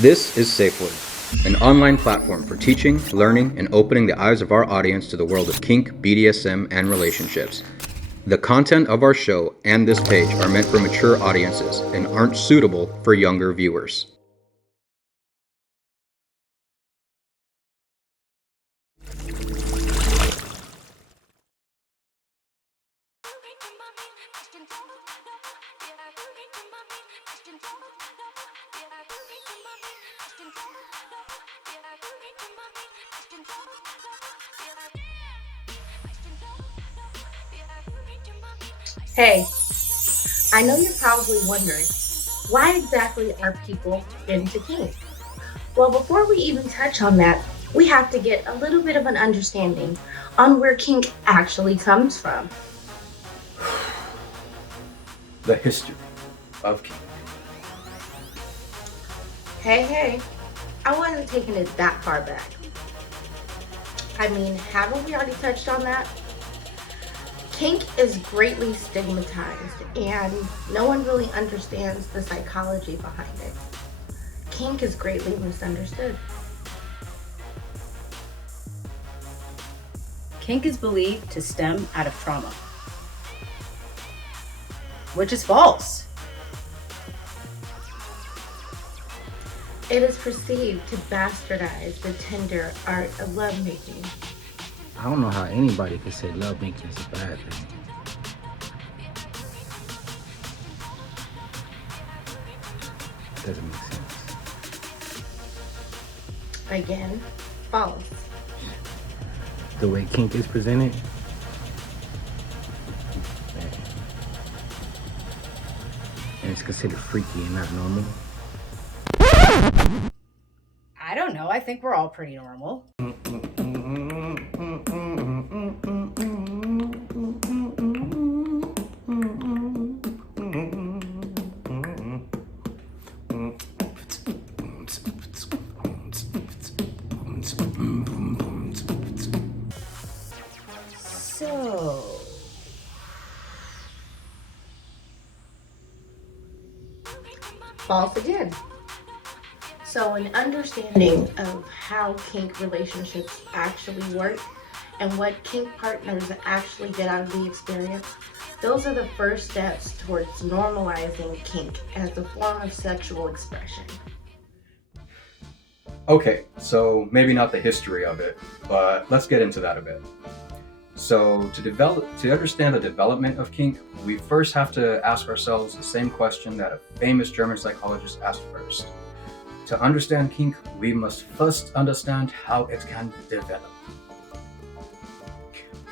This is SafeWord, an online platform for teaching, learning, and opening the eyes of our audience to the world of kink, BDSM, and relationships. The content of our show and this page are meant for mature audiences and aren't suitable for younger viewers. Hey, I know you're probably wondering, why exactly are people into kink? Well, before we even touch on that, we have to get a little bit of an understanding on where kink actually comes from. The history of kink. Hey, I wasn't taking it that far back. I mean, haven't we already touched on that? Kink is greatly stigmatized and no one really understands the psychology behind it. Kink is greatly misunderstood. Kink is believed to stem out of trauma, which is false. It is perceived to bastardize the tender art of lovemaking. I don't know how anybody could say lovemaking is a bad thing. Doesn't make sense. Again, false. The way kink is presented, and it's considered freaky and not normal. I don't know. I think we're all pretty normal. So, False again. So an understanding of how kink relationships actually work and what kink partners actually get out of the experience, those are the first steps towards normalizing kink as a form of sexual expression. Okay, so maybe not the history of it, but let's get into that a bit. So to understand the development of kink, we first have to ask ourselves the same question that a famous German psychologist asked first. To understand kink, we must first understand how it can develop.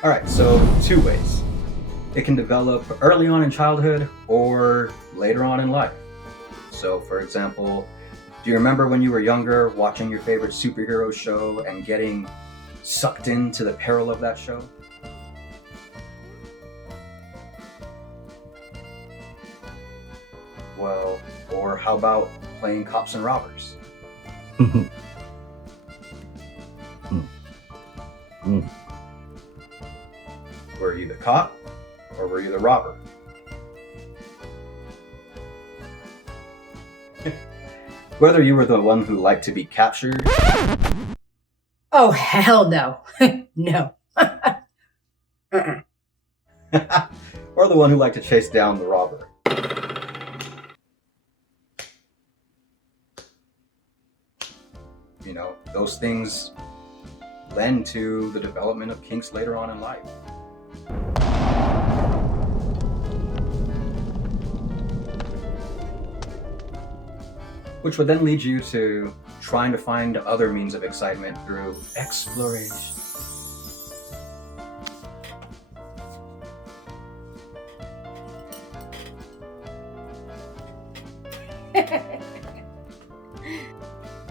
All right, so two ways. It can develop early on in childhood or later on in life. So for example, do you remember when you were younger watching your favorite superhero show and getting sucked into the peril of that show? Well, or how about playing cops and robbers? Were you the cop or were you the robber? Whether you were the one who liked to be captured. oh hell no. No. Or the one who liked to chase down the robber. You know, those things lend to the development of kinks later on in life. Which would then lead you to trying to find other means of excitement through exploration.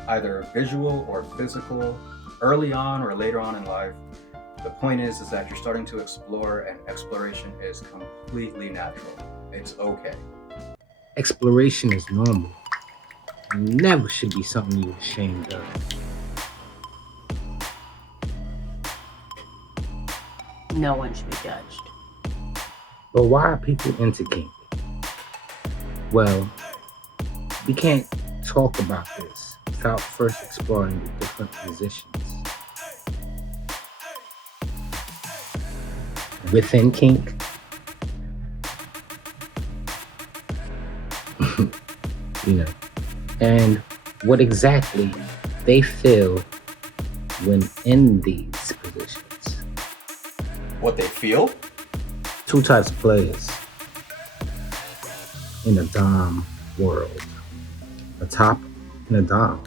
Either visual or physical, early on or later on in life. The point is that you're starting to explore, and exploration is completely natural. It's okay. Exploration is normal. It never should be something you're ashamed of. No one should be judged. But why are people into kink? Well, we can't talk about this without first exploring the different positions. Within kink, and what exactly they feel when in these positions. What they feel? Two types of players in the dom world: a top and a dom.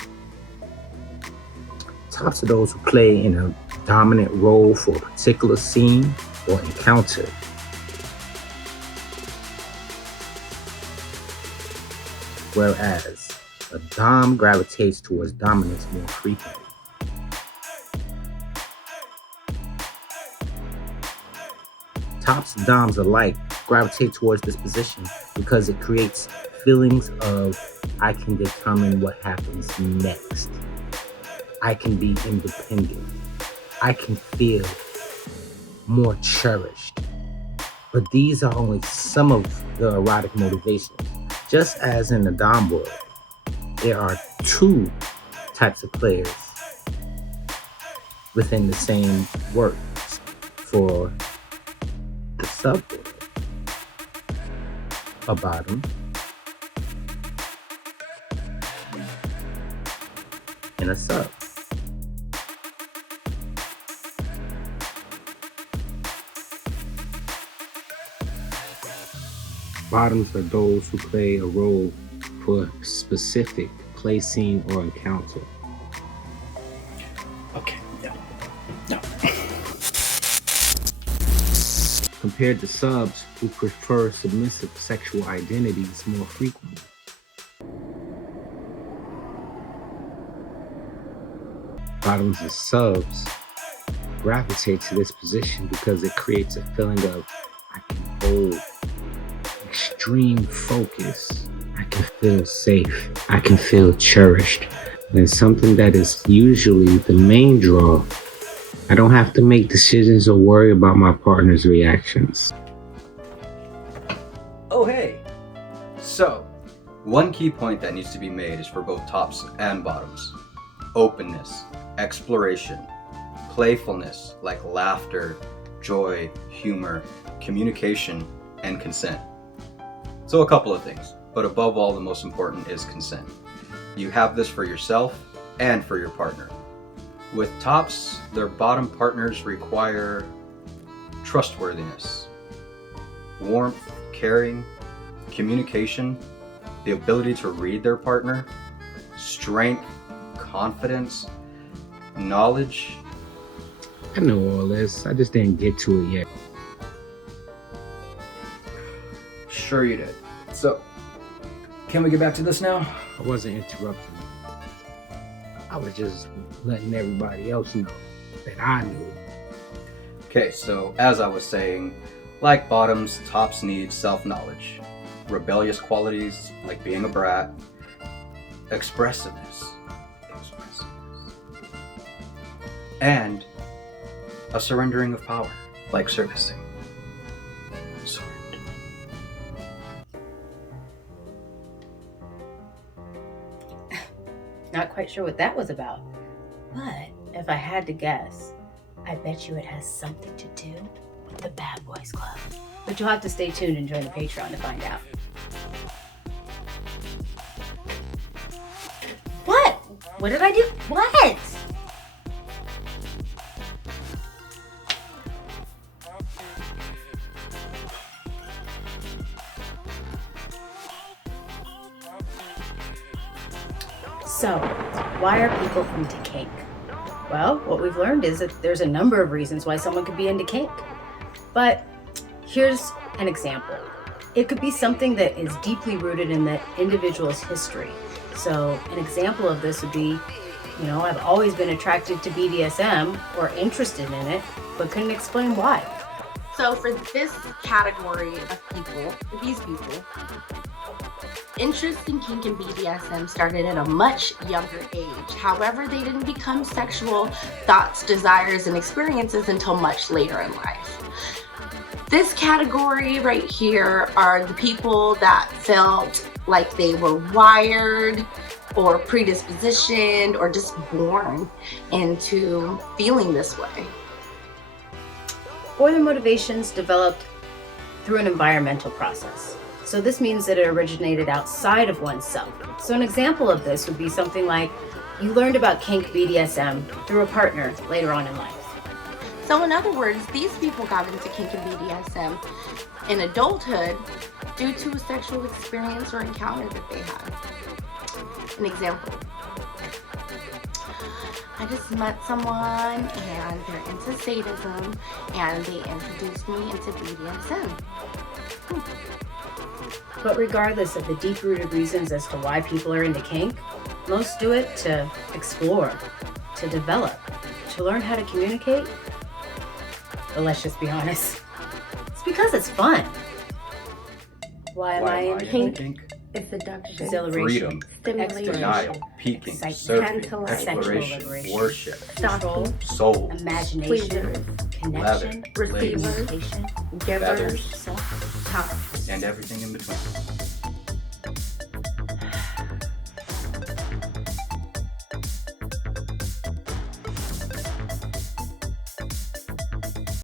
Tops are those who play in a dominant role for a particular scene or encounter. Whereas a dom gravitates towards dominance more frequently. Tops and doms alike gravitate towards this position because it creates feelings of, I can determine what happens next. I can be independent. I can feel more cherished. But these are only some of the erotic motivations. Just as in the dom world, there are two types of players within the same work for the sub world: a bottom and a sub. Bottoms are those who play a role for a specific play scene or encounter. Okay, yeah. Compared to subs who prefer submissive sexual identities more frequently. Bottoms and subs gravitate to this position because it creates a feeling of, I can hold extreme focus. I can feel safe. I can feel cherished. And something that is usually the main draw. I don't have to make decisions or worry about my partner's reactions. Oh, hey. So, one key point that needs to be made is for both tops and bottoms: openness, exploration, playfulness like laughter, joy, humor, communication, and consent. So a couple of things, but above all, the most important is consent. You have this for yourself and for your partner. With tops, their bottom partners require trustworthiness, warmth, caring, communication, the ability to read their partner, strength, confidence, knowledge. I know all this, I just didn't get to it yet. Sure you did. So, can we get back to this now? I wasn't interrupting. I was just letting everybody else know that I knew. Okay, so as I was saying, like bottoms, tops need self-knowledge, rebellious qualities like being a brat, expressiveness, and a surrendering of power, like servicing. Not quite sure what that was about. But if I had to guess, I bet you it has something to do with the Bad Boys Club. But you'll have to stay tuned and join the Patreon to find out. What? What did I do? What? So, why are people into kink? Well, what we've learned is that there's a number of reasons why someone could be into kink. But here's an example. It could be something that is deeply rooted in the individual's history. So an example of this would be, I've always been attracted to BDSM or interested in it, but couldn't explain why. So for this category of people, these people, interest in kink and BDSM started at a much younger age. However, they didn't become sexual thoughts, desires, and experiences until much later in life. This category right here are the people that felt like they were wired or predispositioned or just born into feeling this way. Or the motivations developed through an environmental process. So this means that it originated outside of oneself. So an example of this would be something like you learned about kink BDSM through a partner later on in life. So in other words, these people got into kink and BDSM in adulthood due to a sexual experience or encounter that they had. An example. I just met someone and they're into sadism and they introduced me into BDSM. But regardless of the deep-rooted reasons as to why people are into kink, most do it to explore, to develop, to learn how to communicate. But let's just be honest, it's because it's fun. Why am I in kink? It's seduction, Exhilaration, Freedom, stimulation, denial, peeking, excitement, surfing, tantalizing, exploration, liberation, worship, control, soul, imagination, pleasers, connection, leather, lace, receivers, communication, givers, feathers, self, time. and everything in between.